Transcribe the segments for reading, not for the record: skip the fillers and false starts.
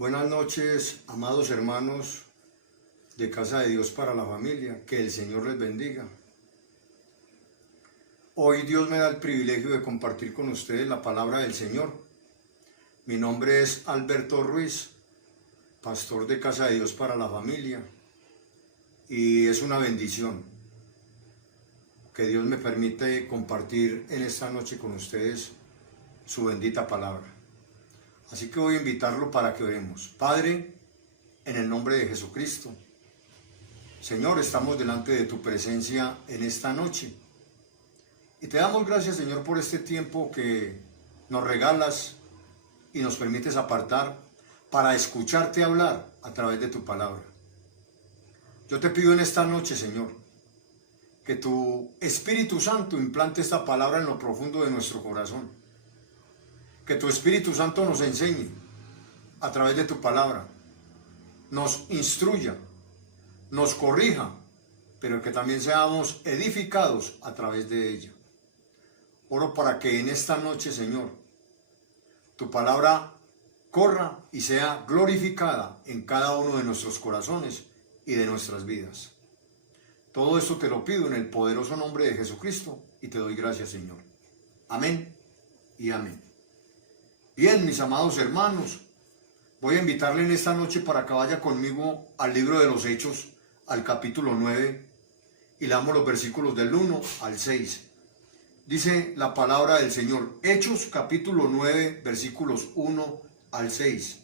Buenas noches, amados hermanos de Casa de Dios para la Familia, que el Señor les bendiga. Hoy Dios me da el privilegio de compartir con ustedes la palabra del Señor. Mi nombre es Alberto Ruiz, pastor de Casa de Dios para la Familia, y es una bendición que Dios me permite compartir en esta noche con ustedes su bendita palabra. Así que voy a invitarlo para que oremos. Padre, en el nombre de Jesucristo, Señor, estamos delante de tu presencia en esta noche. Y te damos gracias, Señor, por este tiempo que nos regalas y nos permites apartar para escucharte hablar a través de tu palabra. Yo te pido en esta noche, Señor, que tu Espíritu Santo implante esta palabra en lo profundo de nuestro corazón. Que tu Espíritu Santo nos enseñe a través de tu palabra, nos instruya, nos corrija, pero que también seamos edificados a través de ella. Oro para que en esta noche, Señor, tu palabra corra y sea glorificada en cada uno de nuestros corazones y de nuestras vidas. Todo esto te lo pido en el poderoso nombre de Jesucristo y te doy gracias, Señor. Amén y amén. Bien, mis amados hermanos, voy a invitarle en esta noche para que vaya conmigo al libro de los Hechos, al capítulo 9, y leamos los versículos del 1 al 6. Dice la palabra del Señor, Hechos capítulo 9, versículos 1 al 6.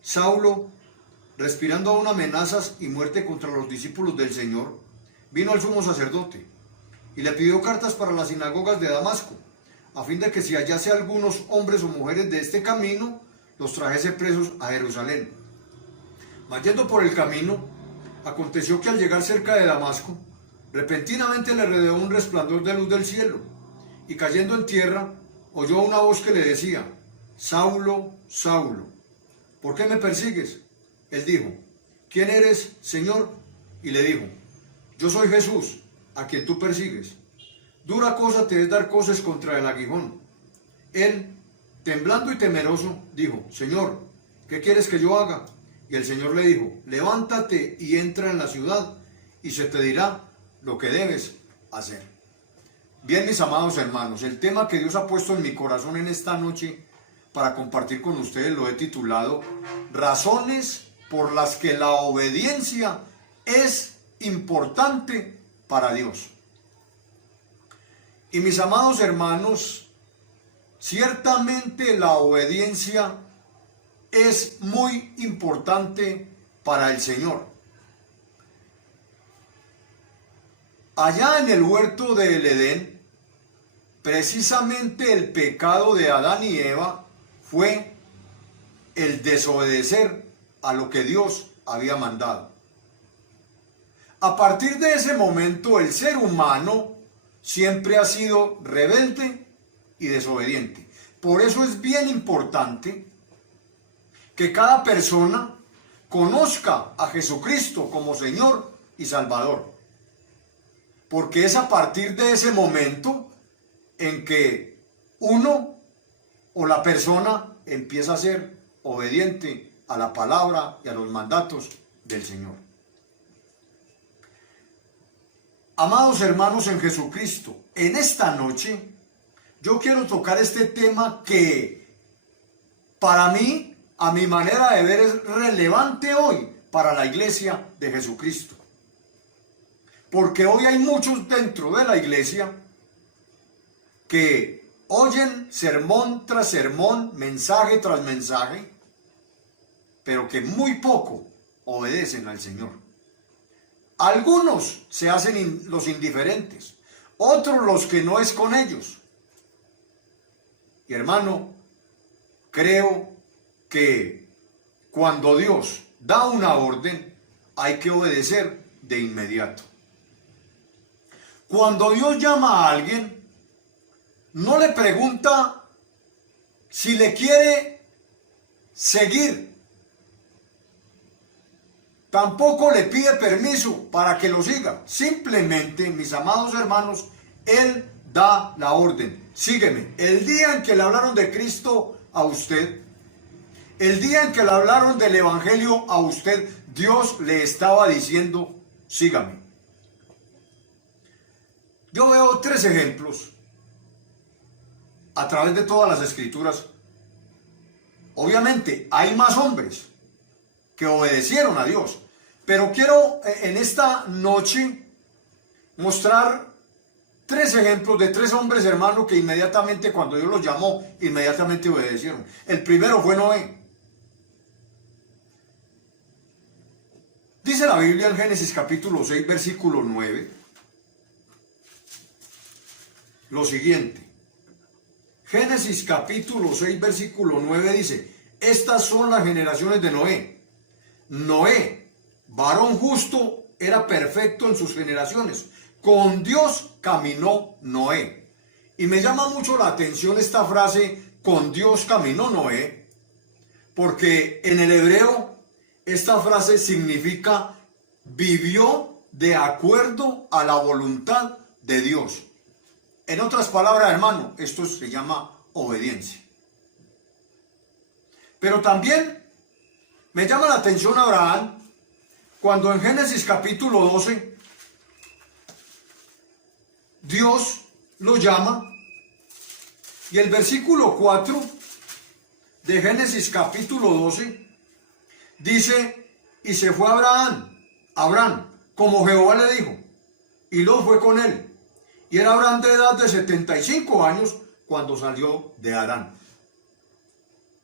Saulo, respirando aún amenazas y muerte contra los discípulos del Señor, vino al sumo sacerdote y le pidió cartas para las sinagogas de Damasco, a fin de que si hallase algunos hombres o mujeres de este camino, los trajese presos a Jerusalén. Mas yendo por el camino, aconteció que al llegar cerca de Damasco, repentinamente le rodeó un resplandor de luz del cielo, y cayendo en tierra, oyó una voz que le decía, Saulo, Saulo, ¿por qué me persigues? Él dijo, ¿quién eres, Señor? Y le dijo, yo soy Jesús, a quien tú persigues. Dura cosa te es dar cosas contra el aguijón. Él, temblando y temeroso, dijo, Señor, ¿qué quieres que yo haga? Y el Señor le dijo, levántate y entra en la ciudad, y se te dirá lo que debes hacer. Bien, mis amados hermanos, el tema que Dios ha puesto en mi corazón en esta noche para compartir con ustedes lo he titulado Razones por las que la obediencia es importante para Dios. Y mis amados hermanos, ciertamente la obediencia es muy importante para el Señor. Allá en el huerto del Edén, precisamente el pecado de Adán y Eva fue el desobedecer a lo que Dios había mandado. A partir de ese momento, el ser humano siempre ha sido rebelde y desobediente. Por eso es bien importante que cada persona conozca a Jesucristo como Señor y Salvador. Porque es a partir de ese momento en que uno o la persona empieza a ser obediente a la palabra y a los mandatos del Señor. Amados hermanos en Jesucristo, en esta noche yo quiero tocar este tema que para mí, a mi manera de ver, es relevante hoy para la iglesia de Jesucristo. Porque hoy hay muchos dentro de la iglesia que oyen sermón tras sermón, mensaje tras mensaje, pero que muy poco obedecen al Señor. Algunos se hacen los indiferentes, otros los que no es con ellos. Y hermano, creo que cuando Dios da una orden, hay que obedecer de inmediato. Cuando Dios llama a alguien, no le pregunta si le quiere seguir. Tampoco le pide permiso para que lo siga. Simplemente, mis amados hermanos, Él da la orden. Sígueme. El día en que le hablaron de Cristo a usted, El día en que le hablaron del evangelio a usted, Dios le estaba diciendo, sígame. Yo veo 3 ejemplos a través de todas las escrituras. Obviamente hay más hombres que obedecieron a Dios, pero quiero en esta noche mostrar 3 ejemplos de 3 hombres, hermanos, que inmediatamente cuando Dios los llamó, inmediatamente obedecieron. El primero fue Noé. Dice la Biblia en Génesis capítulo 6, versículo 9, lo siguiente. Génesis capítulo 6, versículo 9 dice, estas son las generaciones de Noé. Noé, varón justo, era perfecto en sus generaciones. Con Dios caminó Noé. Y me llama mucho la atención esta frase, con Dios caminó Noé, porque en el hebreo esta frase significa vivió de acuerdo a la voluntad de Dios. En otras palabras, hermano, esto se llama obediencia. Pero también me llama la atención Abraham, cuando en Génesis capítulo 12, Dios lo llama, y el versículo 4 de Génesis capítulo 12 dice, y se fue Abraham, como Jehová le dijo, y Lot fue con él. Y era Abraham de edad de 75 años cuando salió de Harán.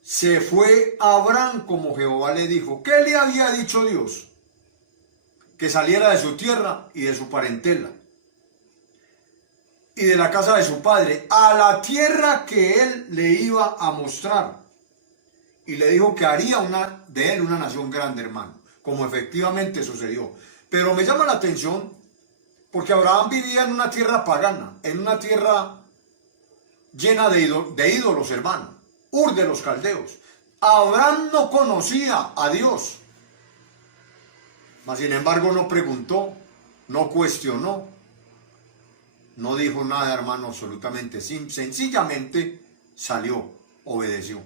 Se fue Abraham como Jehová le dijo. ¿Qué le había dicho Dios? Que saliera de su tierra y de su parentela y de la casa de su padre a la tierra que él le iba a mostrar. Y le dijo que haría de él una nación grande, hermano, como efectivamente sucedió. Pero me llama la atención porque Abraham vivía en una tierra pagana, en una tierra llena de ídolos, hermano, Ur de los caldeos. Abraham no conocía a Dios, mas sin embargo no preguntó, no cuestionó, no dijo nada, hermano, absolutamente, sencillamente salió, obedeció.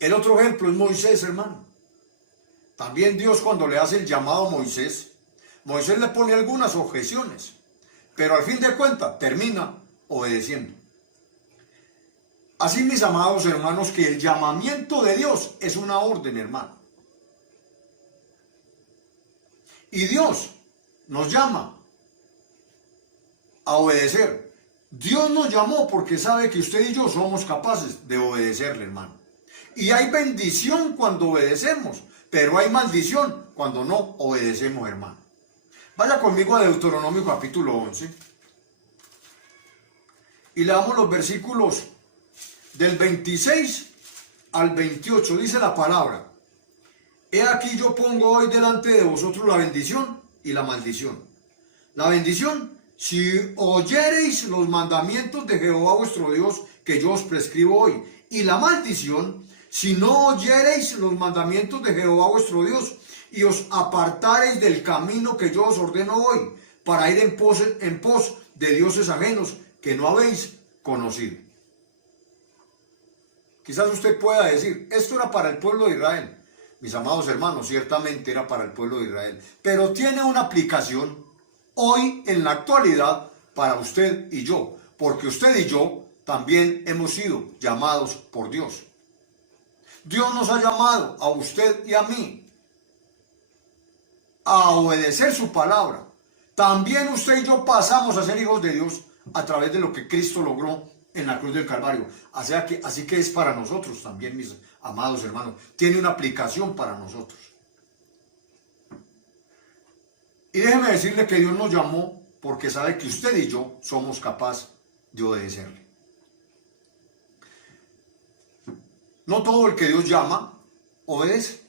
El otro ejemplo es Moisés, hermano. También Dios, cuando le hace el llamado a Moisés le pone algunas objeciones, pero al fin de cuentas termina obedeciendo. Así, mis amados hermanos, que el llamamiento de Dios es una orden, hermano. Y Dios nos llama a obedecer. Dios nos llamó porque sabe que usted y yo somos capaces de obedecerle, hermano. Y hay bendición cuando obedecemos, pero hay maldición cuando no obedecemos, hermano. Vaya conmigo a Deuteronomio capítulo 11 y leamos los versículos del 26 al 28. Dice la palabra: he aquí yo pongo hoy delante de vosotros la bendición y la maldición. La bendición, si oyereis los mandamientos de Jehová vuestro Dios que yo os prescribo hoy. Y la maldición, si no oyereis los mandamientos de Jehová vuestro Dios y os apartareis del camino que yo os ordeno hoy, para ir en pos de dioses ajenos que no habéis conocido. Quizás usted pueda decir, esto era para el pueblo de Israel. Mis amados hermanos, ciertamente era para el pueblo de Israel, pero tiene una aplicación hoy, en la actualidad, para usted y yo, porque usted y yo también hemos sido llamados por Dios. Dios nos ha llamado a usted y a mí a obedecer su palabra. También usted y yo pasamos a ser hijos de Dios a través de lo que Cristo logró en la cruz del Calvario. Así que es para nosotros también, mis amados hermanos. Tiene una aplicación para nosotros. Y déjeme decirle que Dios nos llamó porque sabe que usted y yo somos capaces de obedecerle. No todo el que Dios llama, obedece.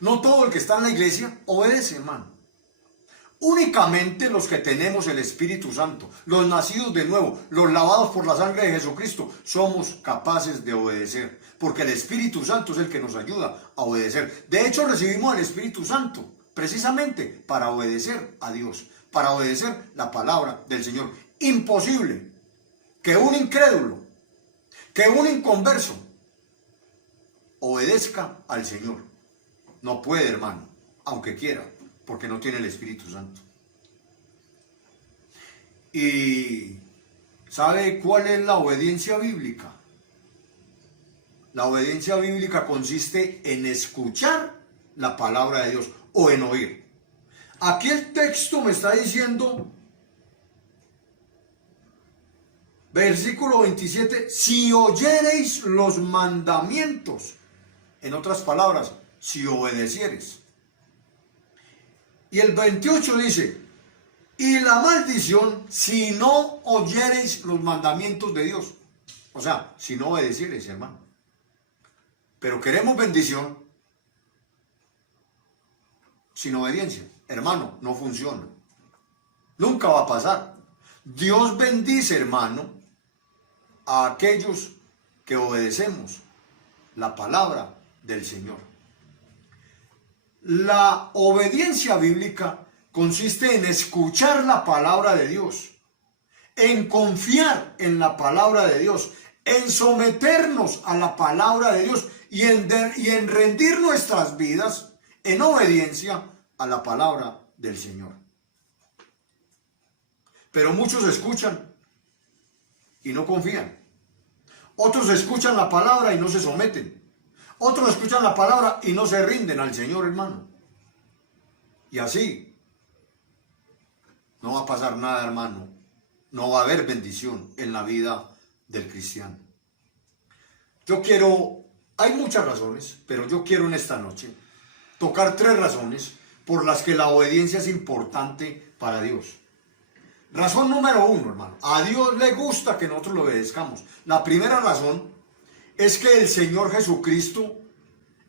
No todo el que está en la iglesia, obedece, hermano. Únicamente los que tenemos el Espíritu Santo, los nacidos de nuevo, los lavados por la sangre de Jesucristo, somos capaces de obedecer. Porque el Espíritu Santo es el que nos ayuda a obedecer. De hecho, recibimos el Espíritu Santo precisamente para obedecer a Dios, para obedecer la palabra del Señor. Imposible que un incrédulo, que un inconverso, obedezca al Señor. No puede, hermano, aunque quiera, porque no tiene el Espíritu Santo. ¿Y sabe cuál es la obediencia bíblica? La obediencia bíblica consiste en escuchar la palabra de Dios o en oír. Aquí el texto me está diciendo, versículo 27, si oyereis los mandamientos. En otras palabras, si obedecieres. Y el 28 dice, y la maldición si no oyereis los mandamientos de Dios. O sea, si no obedeciereis, hermano. Pero queremos bendición sin obediencia. Hermano, no funciona. Nunca va a pasar. Dios bendice, hermano, a aquellos que obedecemos la palabra del Señor. La obediencia bíblica consiste en escuchar la palabra de Dios, en confiar en la palabra de Dios, en someternos a la palabra de Dios y en rendir nuestras vidas en obediencia a la palabra del Señor. Pero muchos escuchan y no confían. Otros escuchan la palabra y no se someten. Otros escuchan la palabra y no se rinden al Señor, hermano. Y así no va a pasar nada, hermano. No va a haber bendición en la vida del cristiano. Hay muchas razones, pero yo quiero en esta noche tocar 3 razones por las que la obediencia es importante para Dios. Razón número 1, hermano. A Dios le gusta que nosotros lo obedezcamos. La primera razón es que el Señor Jesucristo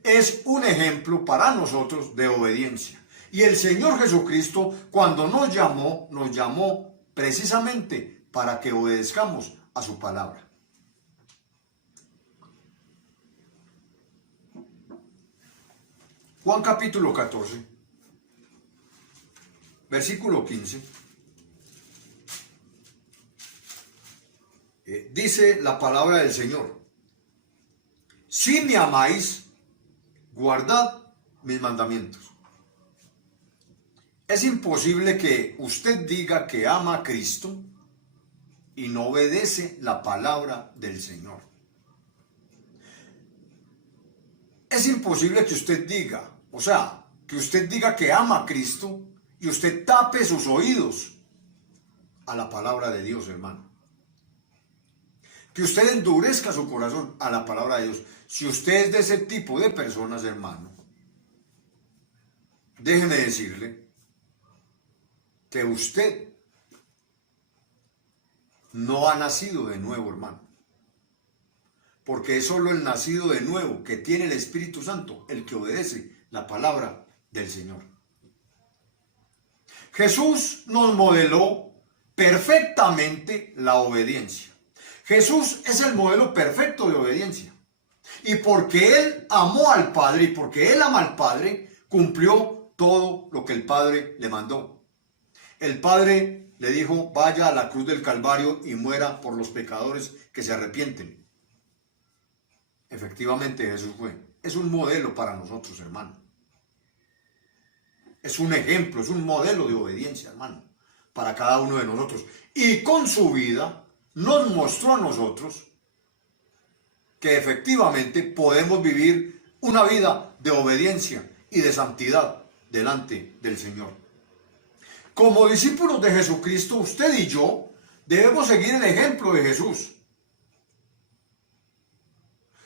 es un ejemplo para nosotros de obediencia. Y el Señor Jesucristo, cuando nos llamó precisamente para que obedezcamos a su palabra. Juan capítulo 14, versículo 15. Dice la palabra del Señor: si me amáis, guardad mis mandamientos. Es imposible que usted diga que ama a Cristo y no obedece la palabra del Señor. Es imposible que usted diga, que usted diga que ama a Cristo y usted tape sus oídos a la palabra de Dios, hermano. Que usted endurezca su corazón a la palabra de Dios. Si usted es de ese tipo de personas, hermano, déjeme decirle que usted no ha nacido de nuevo, hermano. Porque es solo el nacido de nuevo, que tiene el Espíritu Santo, el que obedece la palabra del Señor. Jesús nos modeló perfectamente la obediencia. Jesús es el modelo perfecto de obediencia. Y porque Él amó al Padre y porque Él ama al Padre, cumplió todo lo que el Padre le mandó. El Padre le dijo: vaya a la cruz del Calvario y muera por los pecadores que se arrepienten. Efectivamente Jesús fue. Es un modelo para nosotros, hermano. Es un ejemplo, es un modelo de obediencia, hermano, para cada uno de nosotros. Y con su vida nos mostró a nosotros que efectivamente podemos vivir una vida de obediencia y de santidad delante del Señor. Como discípulos de Jesucristo, usted y yo debemos seguir el ejemplo de Jesús.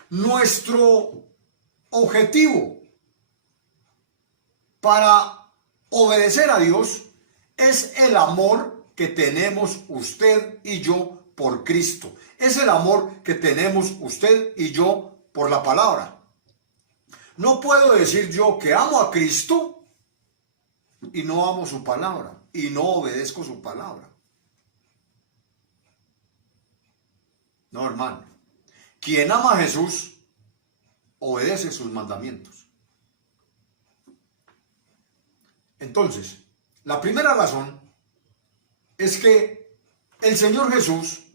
Nuestro objetivo para obedecer a Dios es el amor que tenemos usted y yo por Cristo. Es el amor que tenemos usted y yo por la palabra. No puedo decir yo que amo a Cristo y no amo su palabra y no obedezco su palabra. No, hermano. Quien ama a Jesús obedece sus mandamientos. Entonces, la primera razón es que el Señor Jesús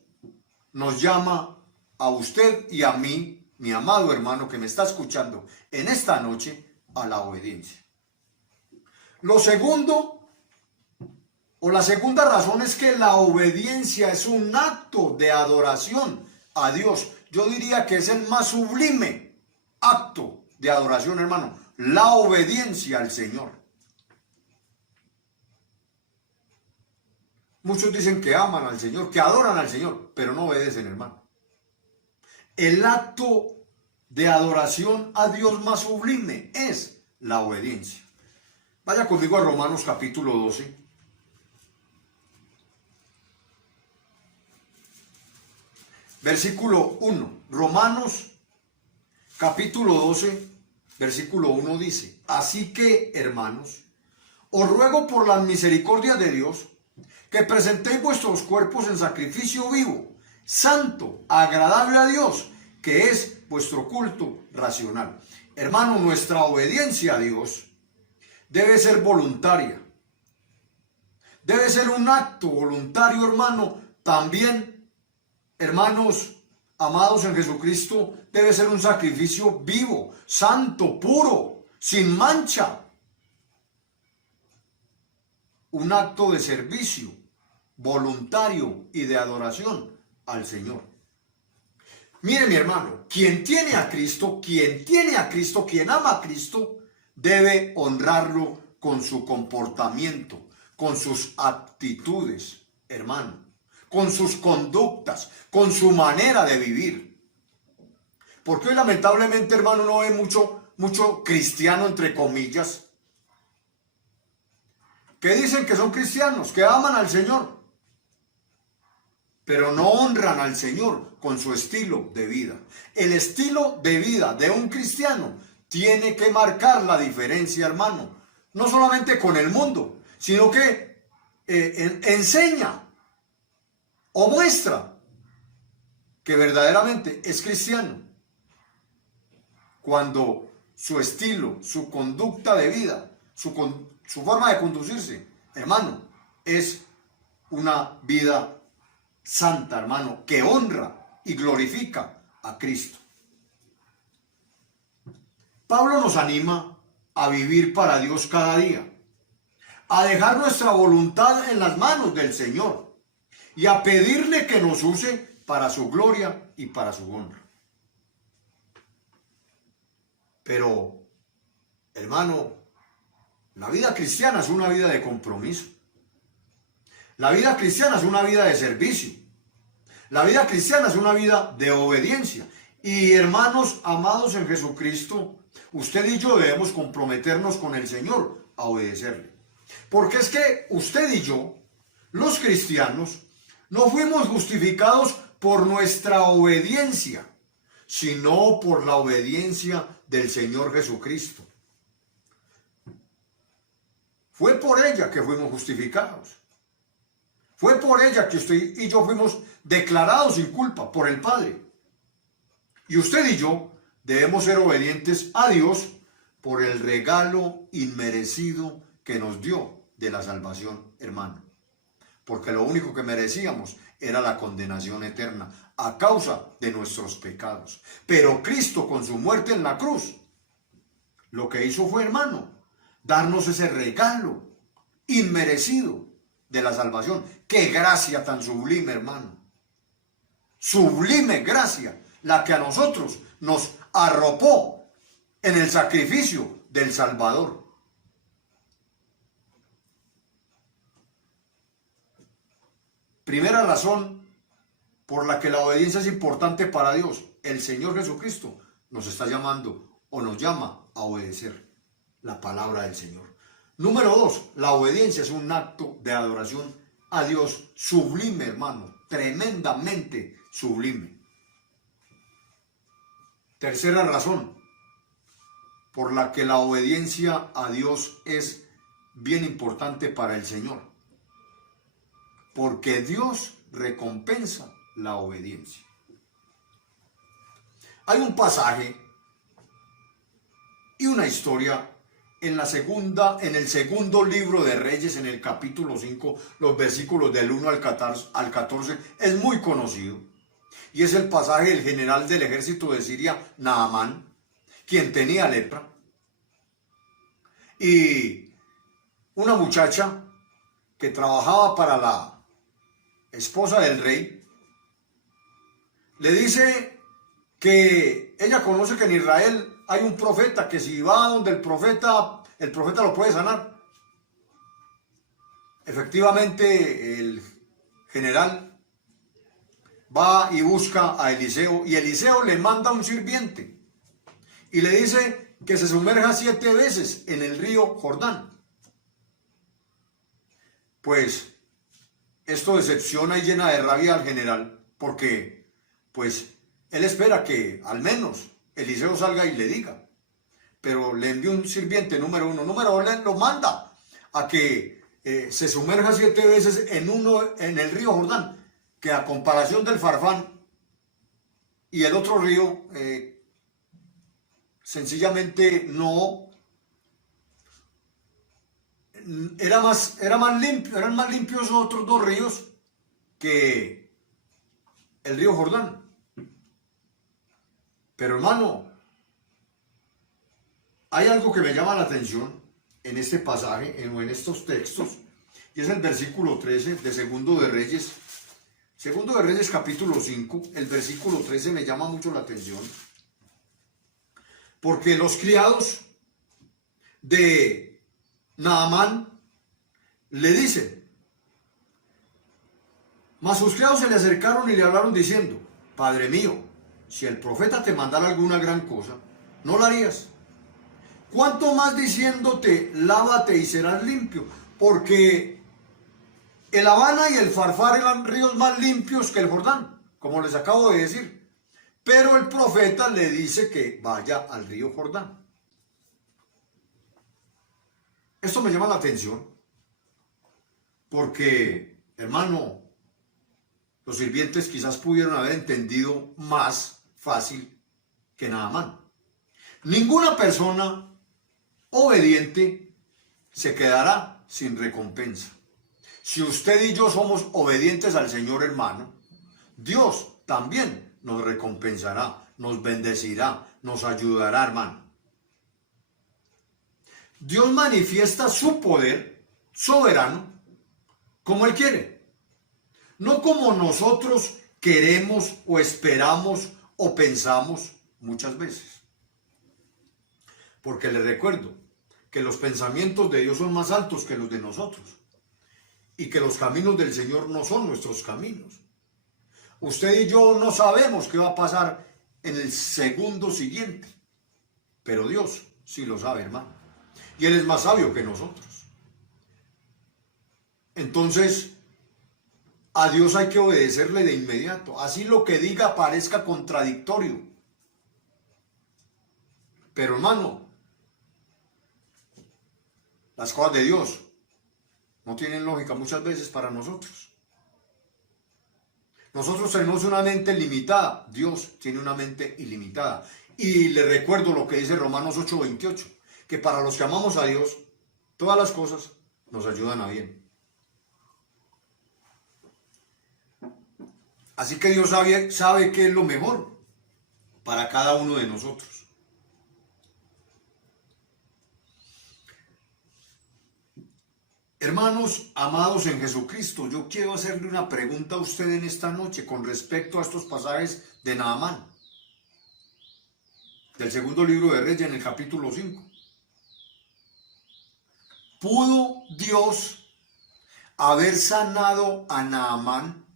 nos llama a usted y a mí mi amado hermano que me está escuchando en esta noche, a la obediencia. Lo segundo, o la segunda razón, es que la obediencia es un acto de adoración a Dios. Yo diría que es el más sublime acto de adoración, hermano, la obediencia al Señor. Muchos dicen que aman al Señor, que adoran al Señor, pero no obedecen, hermano. El acto de adoración a Dios más sublime es la obediencia. Vaya conmigo a Romanos capítulo 12. Versículo 1. Romanos capítulo 12, versículo 1 dice: así que, hermanos, os ruego por las misericordias de Dios, que presentéis vuestros cuerpos en sacrificio vivo, santo, agradable a Dios, que es vuestro culto racional. Hermano, nuestra obediencia a Dios debe ser voluntaria. Debe ser un acto voluntario, hermano. También, hermanos amados en Jesucristo, debe ser un sacrificio vivo, santo, puro, sin mancha. Un acto de servicio voluntario y de adoración al Señor. Mire, mi hermano, quien tiene a Cristo, quien ama a Cristo, debe honrarlo con su comportamiento, con sus actitudes, hermano, con sus conductas, con su manera de vivir. Porque hoy lamentablemente, hermano, no ve mucho cristiano, entre comillas, que dicen que son cristianos, que aman al Señor, pero no honran al Señor con su estilo de vida. El estilo de vida de un cristiano tiene que marcar la diferencia, hermano, no solamente con el mundo, sino que enseña o muestra que verdaderamente es cristiano cuando su estilo, su conducta de vida, su forma de conducirse, hermano, es una vida santa, hermano, que honra y glorifica a Cristo. Pablo nos anima a vivir para Dios cada día, a dejar nuestra voluntad en las manos del Señor y a pedirle que nos use para su gloria y para su honra. Pero, hermano, la vida cristiana es una vida de compromiso. La vida cristiana es una vida de servicio. La vida cristiana es una vida de obediencia. Y hermanos amados en Jesucristo, usted y yo debemos comprometernos con el Señor a obedecerle. Porque es que usted y yo, los cristianos, no fuimos justificados por nuestra obediencia, sino por la obediencia del Señor Jesucristo. Fue por ella que fuimos justificados. Fue por ella que usted y yo fuimos declarados sin culpa por el Padre. Y usted y yo debemos ser obedientes a Dios por el regalo inmerecido que nos dio de la salvación, hermano. Porque lo único que merecíamos era la condenación eterna a causa de nuestros pecados. Pero Cristo, con su muerte en la cruz, lo que hizo fue, hermano, darnos ese regalo inmerecido de la salvación. ¡Qué gracia tan sublime, hermano! Sublime gracia, la que a nosotros nos arropó en el sacrificio del Salvador. Primera razón por la que la obediencia es importante para Dios. El Señor Jesucristo nos está llamando o nos llama a obedecer la palabra del Señor. Número 2, la obediencia es un acto de adoración a Dios sublime, hermano, tremendamente sublime. Tercera razón por la que la obediencia a Dios es bien importante para el Señor. Porque Dios recompensa la obediencia. Hay un pasaje y una historia en el segundo libro de Reyes, en el capítulo 5, los versículos del 1 al 14, es muy conocido. Y es el pasaje del general del ejército de Siria, Naamán, quien tenía lepra. Y una muchacha que trabajaba para la esposa del rey, le dice que ella conoce que en Israel hay un profeta, que si va donde el profeta lo puede sanar. Efectivamente, el general va y busca a Eliseo, y Eliseo le manda un sirviente y le dice que se sumerja 7 veces en el río Jordán. Pues esto decepciona y llena de rabia al general, porque pues él espera que al menos Eliseo salga y le diga, pero le envió un sirviente número 1. Número 2 lo manda a que se sumerja 7 veces en el río Jordán, que a comparación del Farfán y el otro río, sencillamente no, eran más limpios otros 2 ríos que el río Jordán. Pero hermano, hay algo que me llama la atención en este pasaje, en estos textos, y es el versículo 13 de Segundo de Reyes. Segundo de Reyes capítulo 5, el versículo 13 me llama mucho la atención, porque los criados de Naamán le dicen, mas sus criados se le acercaron y le hablaron diciendo, Padre mío, si el profeta te mandara alguna gran cosa, ¿no la harías? ¿Cuánto más diciéndote, lávate y serás limpio? Porque el Habana y el Farfar eran ríos más limpios que el Jordán, como les acabo de decir. Pero el profeta le dice que vaya al río Jordán. Esto me llama la atención, porque, hermano, los sirvientes quizás pudieron haber entendido más fácil que Naamán. Ninguna persona obediente se quedará sin recompensa. Si usted y yo somos obedientes al Señor, hermano, Dios también nos recompensará, nos bendecirá, nos ayudará, hermano. Dios manifiesta su poder soberano como Él quiere, no como nosotros queremos o esperamos o pensamos muchas veces. Porque les recuerdo que los pensamientos de Dios son más altos que los de nosotros y que los caminos del Señor no son nuestros caminos. Usted y yo no sabemos qué va a pasar en el segundo siguiente, pero Dios sí lo sabe, hermano, y Él es más sabio que nosotros. Entonces, a Dios hay que obedecerle de inmediato, así lo que diga parezca contradictorio. Pero hermano, las cosas de Dios no tienen lógica muchas veces para nosotros. Nosotros tenemos una mente limitada, Dios tiene una mente ilimitada. Y le recuerdo lo que dice Romanos 8:28, que para los que amamos a Dios, todas las cosas nos ayudan a bien. Así que Dios sabe qué es lo mejor para cada uno de nosotros. Hermanos amados en Jesucristo, yo quiero hacerle una pregunta a usted en esta noche con respecto a estos pasajes de Naamán, del segundo libro de Reyes en el capítulo 5. ¿Pudo Dios haber sanado a Naamán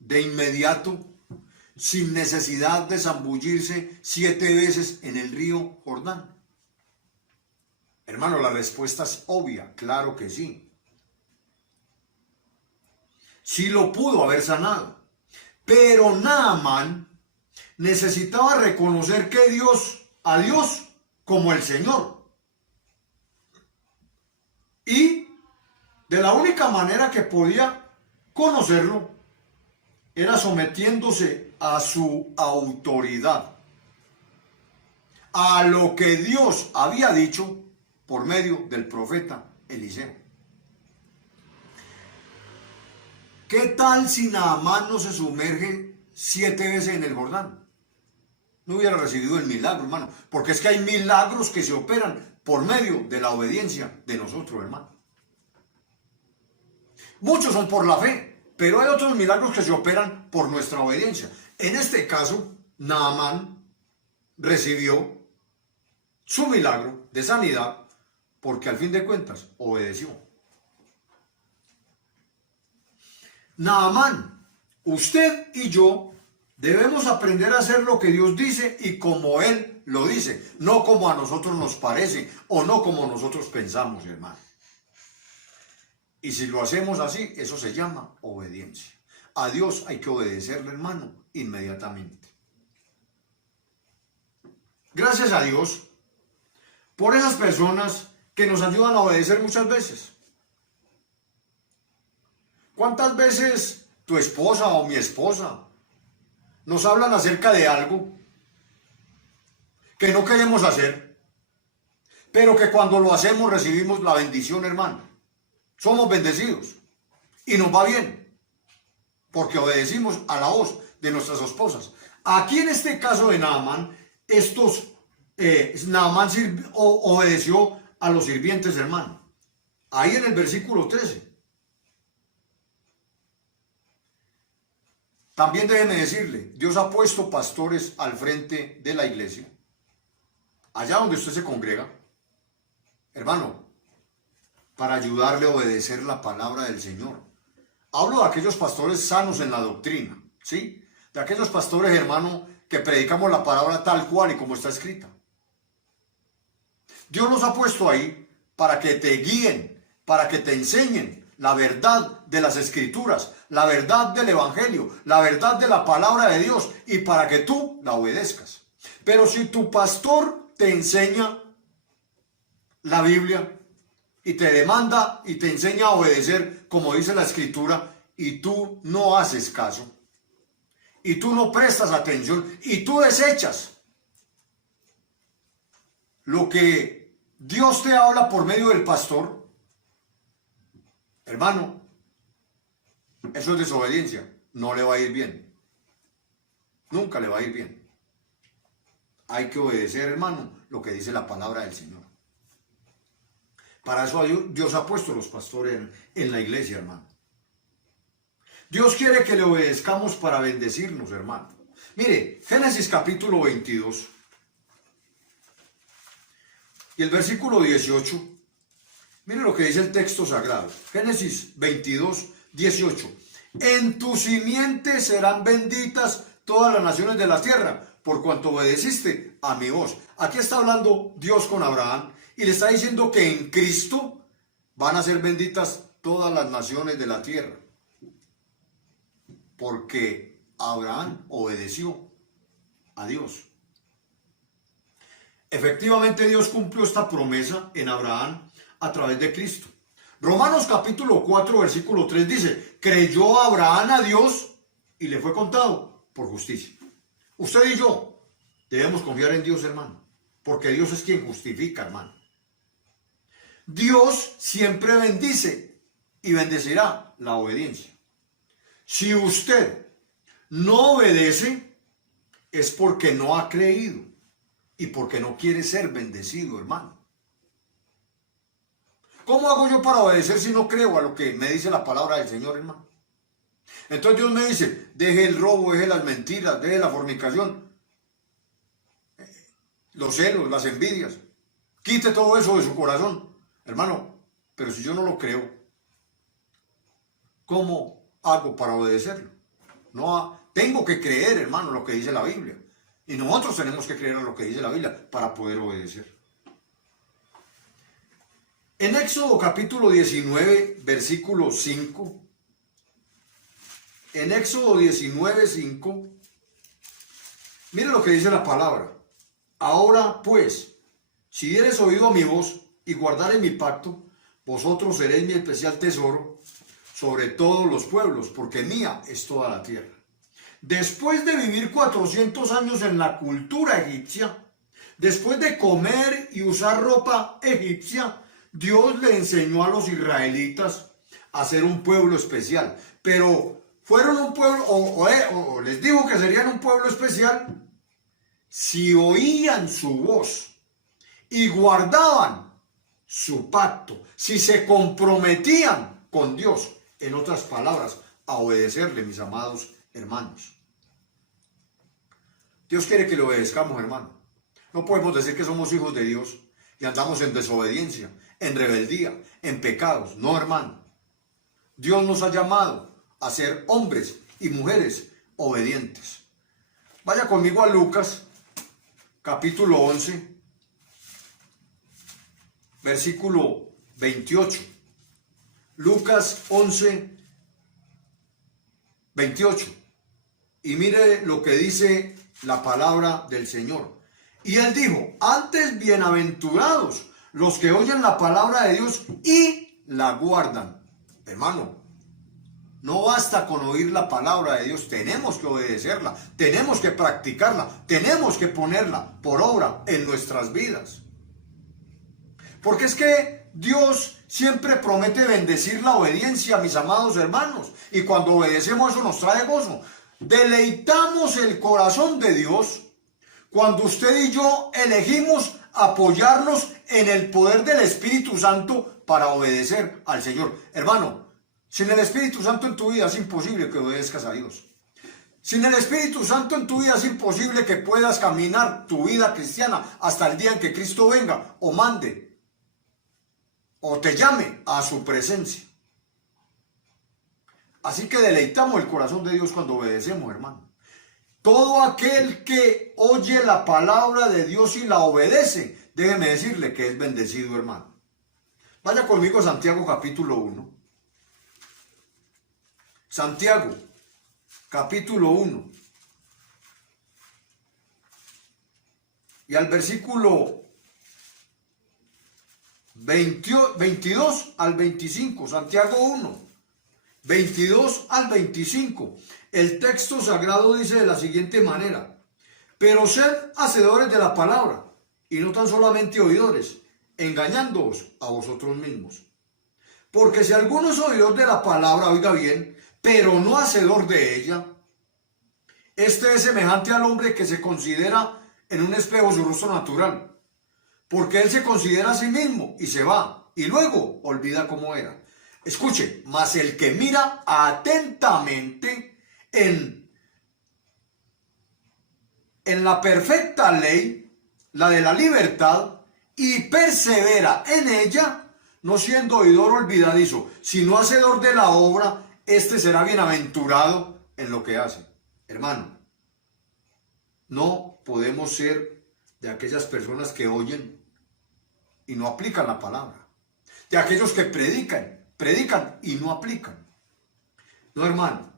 de inmediato, sin necesidad de zambullirse 7 veces en el río Jordán? Hermano, la respuesta es obvia, claro que sí. Sí lo pudo haber sanado, pero Naamán necesitaba reconocer que a Dios como el Señor. Y de la única manera que podía conocerlo era sometiéndose a su autoridad, a lo que Dios había dicho por medio del profeta Eliseo. ¿Qué tal si Naamán no se sumerge 7 veces en el Jordán? No hubiera recibido el milagro, hermano. Porque es que hay milagros que se operan por medio de la obediencia de nosotros, hermano. Muchos son por la fe, pero hay otros milagros que se operan por nuestra obediencia. En este caso, Naamán recibió su milagro de sanidad porque al fin de cuentas obedeció. Naamán, usted y yo debemos aprender a hacer lo que Dios dice y como Él lo dice, no como a nosotros nos parece o no como nosotros pensamos, hermano. Y si lo hacemos así, eso se llama obediencia. A Dios hay que obedecerle, hermano, inmediatamente. Gracias a Dios por esas personas que nos ayudan a obedecer muchas veces. ¿Cuántas veces tu esposa o mi esposa nos hablan acerca de algo que no queremos hacer, pero que cuando lo hacemos recibimos la bendición, hermano? Somos bendecidos y nos va bien porque obedecimos a la voz de nuestras esposas. Aquí en este caso de Naamán, Naamán obedeció a los sirvientes, hermano. Ahí en el versículo 13. También déjeme decirle, Dios ha puesto pastores al frente de la iglesia, allá donde usted se congrega, hermano, para ayudarle a obedecer la palabra del Señor. Hablo de aquellos pastores sanos en la doctrina, ¿sí? De aquellos pastores, hermano, que predicamos la palabra tal cual y como está escrita. Dios los ha puesto ahí para que te guíen, para que te enseñen la verdad de las Escrituras, la verdad del Evangelio, la verdad de la palabra de Dios y para que tú la obedezcas. Pero si tu pastor te enseña la Biblia y te demanda y te enseña a obedecer como dice la Escritura y tú no haces caso y tú no prestas atención y tú desechas lo que Dios te habla por medio del pastor, hermano, eso es desobediencia. No le va a ir bien. Nunca le va a ir bien. Hay que obedecer, hermano, lo que dice la palabra del Señor. Para eso Dios ha puesto los pastores en la iglesia, hermano. Dios quiere que le obedezcamos para bendecirnos, hermano. Mire, Génesis capítulo 22 y el versículo 18. Mire lo que dice el texto sagrado. Génesis 22, 18. En tu simiente serán benditas todas las naciones de la tierra, por cuanto obedeciste a mi voz. Aquí está hablando Dios con Abraham y le está diciendo que en Cristo van a ser benditas todas las naciones de la tierra. Porque Abraham obedeció a Dios. Efectivamente Dios cumplió esta promesa en Abraham a través de Cristo. Romanos capítulo 4 versículo 3 dice, creyó Abraham a Dios y le fue contado por justicia. Usted y yo debemos confiar en Dios, hermano, porque Dios es quien justifica, hermano. Dios siempre bendice y bendecirá la obediencia. Si usted no obedece, es porque no ha creído y porque no quiere ser bendecido, hermano. ¿Cómo hago yo para obedecer si no creo a lo que me dice la palabra del Señor, hermano? Entonces Dios me dice, deje el robo, deje las mentiras, deje la fornicación, los celos, las envidias, quite todo eso de su corazón. Hermano, pero si yo no lo creo, ¿cómo hago para obedecerlo? No, tengo que creer, hermano, lo que dice la Biblia. Y nosotros tenemos que creer en lo que dice la Biblia para poder obedecer. En Éxodo capítulo 19, versículo 5. En Éxodo 19, 5. Mire lo que dice la palabra. Ahora pues, si dieres oído a mi voz y guardares mi pacto, vosotros seréis mi especial tesoro sobre todos los pueblos, porque mía es toda la tierra. Después de vivir 400 años en la cultura egipcia, después de comer y usar ropa egipcia, Dios le enseñó a los israelitas a ser un pueblo especial. pero fueron un pueblo, o les dijo que serían un pueblo especial si oían su voz y guardaban su pacto, si se comprometían con Dios, en otras palabras, a obedecerle, mis amados hermanos. Dios quiere que le obedezcamos, hermano. No podemos decir que somos hijos de Dios y andamos en desobediencia, en rebeldía, en pecados. No, hermano. Dios nos ha llamado a ser hombres y mujeres obedientes. Vaya conmigo a Lucas, capítulo 11, versículo 28. Lucas 11, 28. Y mire lo que dice la palabra del Señor. Y él dijo, antes bienaventurados los que oyen la palabra de Dios y la guardan. Hermano, no basta con oír la palabra de Dios, tenemos que obedecerla, tenemos que practicarla, tenemos que ponerla por obra en nuestras vidas. Porque es que Dios siempre promete bendecir la obediencia, mis amados hermanos, y cuando obedecemos eso nos trae gozo. Deleitamos el corazón de Dios cuando usted y yo elegimos apoyarnos en el poder del Espíritu Santo para obedecer al Señor. Hermano, sin el Espíritu Santo en tu vida es imposible que obedezcas a Dios. Sin el Espíritu Santo en tu vida es imposible que puedas caminar tu vida cristiana hasta el día en que Cristo venga o mande o te llame a su presencia. Así que deleitamos el corazón de Dios cuando obedecemos, hermano. Todo aquel que oye la palabra de Dios y la obedece, déjeme decirle que es bendecido, hermano. Vaya conmigo a Santiago capítulo 1. Santiago capítulo 1. Y al versículo 22 al 25. Santiago 1. 22 al 25. El texto sagrado dice de la siguiente manera: pero sed hacedores de la palabra, y no tan solamente oidores, engañándoos a vosotros mismos. Porque si alguno es oidor de la palabra, oiga bien, pero no hacedor de ella, este es semejante al hombre que se considera en un espejo su rostro natural, porque él se considera a sí mismo y se va, y luego olvida cómo era. Escuche, mas el que mira atentamente en la perfecta ley, la de la libertad, y persevera en ella, no siendo oidor olvidadizo, sino hacedor de la obra, este será bienaventurado en lo que hace. Hermano, no podemos ser de aquellas personas que oyen y no aplican la palabra, de aquellos que predican y no aplican. No, hermano,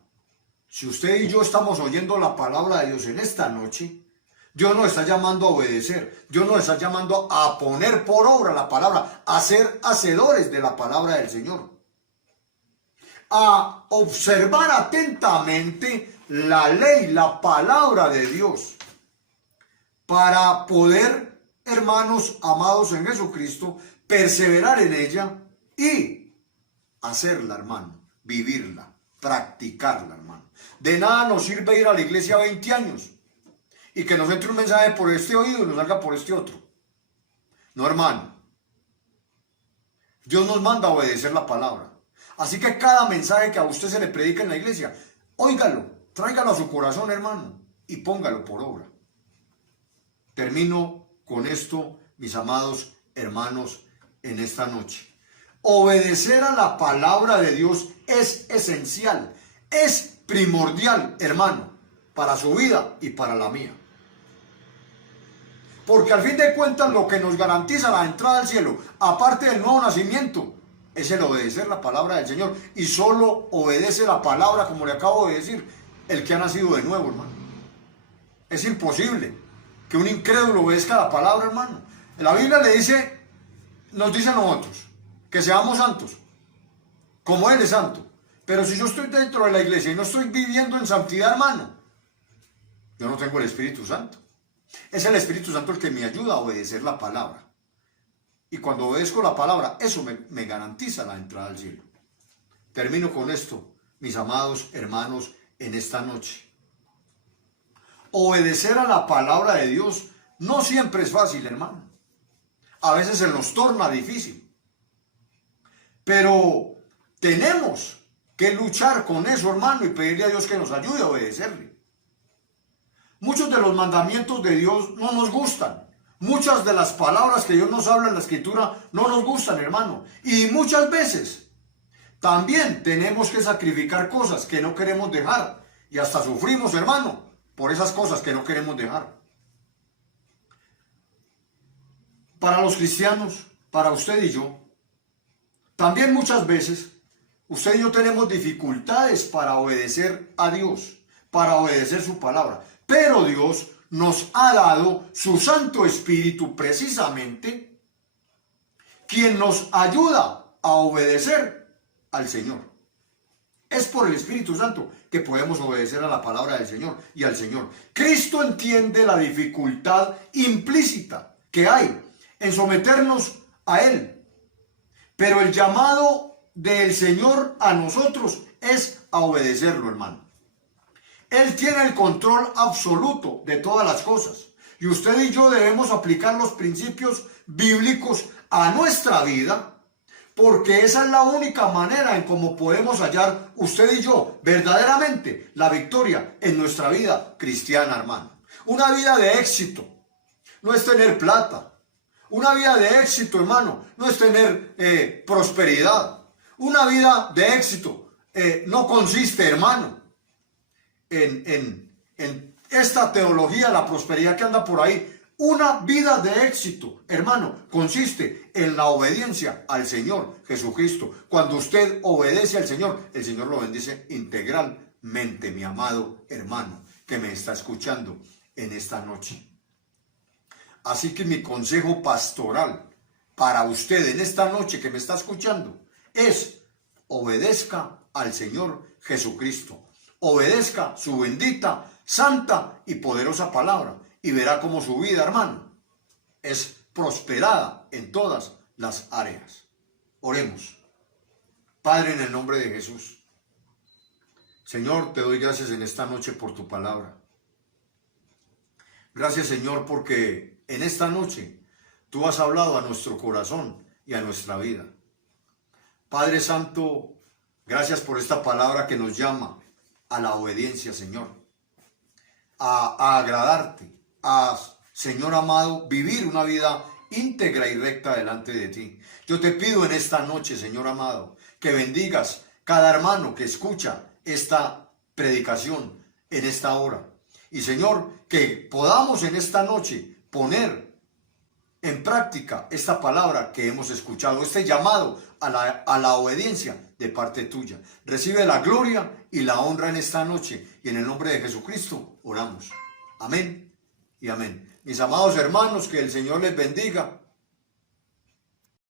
si usted y yo estamos oyendo la palabra de Dios en esta noche, Dios nos está llamando a obedecer, Dios nos está llamando a poner por obra la palabra, a ser hacedores de la palabra del Señor, a observar atentamente la ley, la palabra de Dios, para poder, hermanos amados en Jesucristo, perseverar en ella y hacerla, hermano, vivirla, practicarla, hermano. De nada nos sirve ir a la iglesia 20 años y que nos entre un mensaje por este oído y nos salga por este otro. No, hermano. Dios nos manda a obedecer la palabra. Así que cada mensaje que a usted se le predica en la iglesia, óigalo, tráigalo a su corazón, hermano, y póngalo por obra. Termino con esto, mis amados hermanos, en esta noche. Obedecer a la palabra de Dios es esencial, es primordial, hermano, para su vida y para la mía. Porque al fin de cuentas lo que nos garantiza la entrada al cielo, aparte del nuevo nacimiento, es el obedecer la palabra del Señor. Y solo obedece la palabra, como le acabo de decir, el que ha nacido de nuevo, hermano. Es imposible que un incrédulo obedezca la palabra, hermano. La Biblia nos dice a nosotros que seamos santos, como Él es santo. Pero si yo estoy dentro de la iglesia y no estoy viviendo en santidad, hermano, yo no tengo el Espíritu Santo. Es el Espíritu Santo el que me ayuda a obedecer la palabra. Y cuando obedezco la palabra, eso me garantiza la entrada al cielo. Termino con esto, mis amados hermanos, en esta noche. Obedecer a la palabra de Dios no siempre es fácil, hermano. A veces se nos torna difícil. Pero tenemos que luchar con eso, hermano, y pedirle a Dios que nos ayude a obedecerle. Muchos de los mandamientos de Dios no nos gustan. Muchas de las palabras que Dios nos habla en la Escritura no nos gustan, hermano. Y muchas veces también tenemos que sacrificar cosas que no queremos dejar. Y hasta sufrimos, hermano, por esas cosas que no queremos dejar. Para los cristianos, para usted y yo, también muchas veces usted y yo tenemos dificultades para obedecer a Dios, para obedecer su palabra. Pero Dios nos ha dado su Santo Espíritu precisamente, quien nos ayuda a obedecer al Señor. Es por el Espíritu Santo que podemos obedecer a la palabra del Señor y al Señor. Cristo entiende la dificultad implícita que hay en someternos a Él. Pero el llamado del Señor a nosotros es a obedecerlo, hermano. Él tiene el control absoluto de todas las cosas. Y usted y yo debemos aplicar los principios bíblicos a nuestra vida, porque esa es la única manera en cómo podemos hallar usted y yo verdaderamente la victoria en nuestra vida cristiana, hermano. Una vida de éxito no es tener plata. Una vida de éxito, hermano, no es tener prosperidad. Una vida de éxito no consiste, hermano, en esta teología, la prosperidad que anda por ahí. Una vida de éxito, hermano, consiste en la obediencia al Señor Jesucristo. Cuando usted obedece al Señor, el Señor lo bendice integralmente, mi amado hermano, que me está escuchando en esta noche. Así que mi consejo pastoral para usted en esta noche que me está escuchando es: obedezca al Señor Jesucristo. Obedezca su bendita, santa y poderosa palabra, y verá cómo su vida, hermano, es prosperada en todas las áreas. Oremos. Padre, en el nombre de Jesús, Señor, te doy gracias en esta noche por tu palabra. Gracias, Señor, porque en esta noche tú has hablado a nuestro corazón y a nuestra vida. Padre Santo, gracias por esta palabra que nos llama a la obediencia, Señor, a agradarte, a, Señor amado, vivir una vida íntegra y recta delante de ti. Yo te pido en esta noche, Señor amado, que bendigas cada hermano que escucha esta predicación en esta hora. Y, Señor, que podamos en esta noche poner en práctica esta palabra que hemos escuchado, este llamado a la obediencia de parte tuya. Recibe la gloria y la honra en esta noche, y en el nombre de Jesucristo oramos. Amén y amén. Mis amados hermanos, que el Señor les bendiga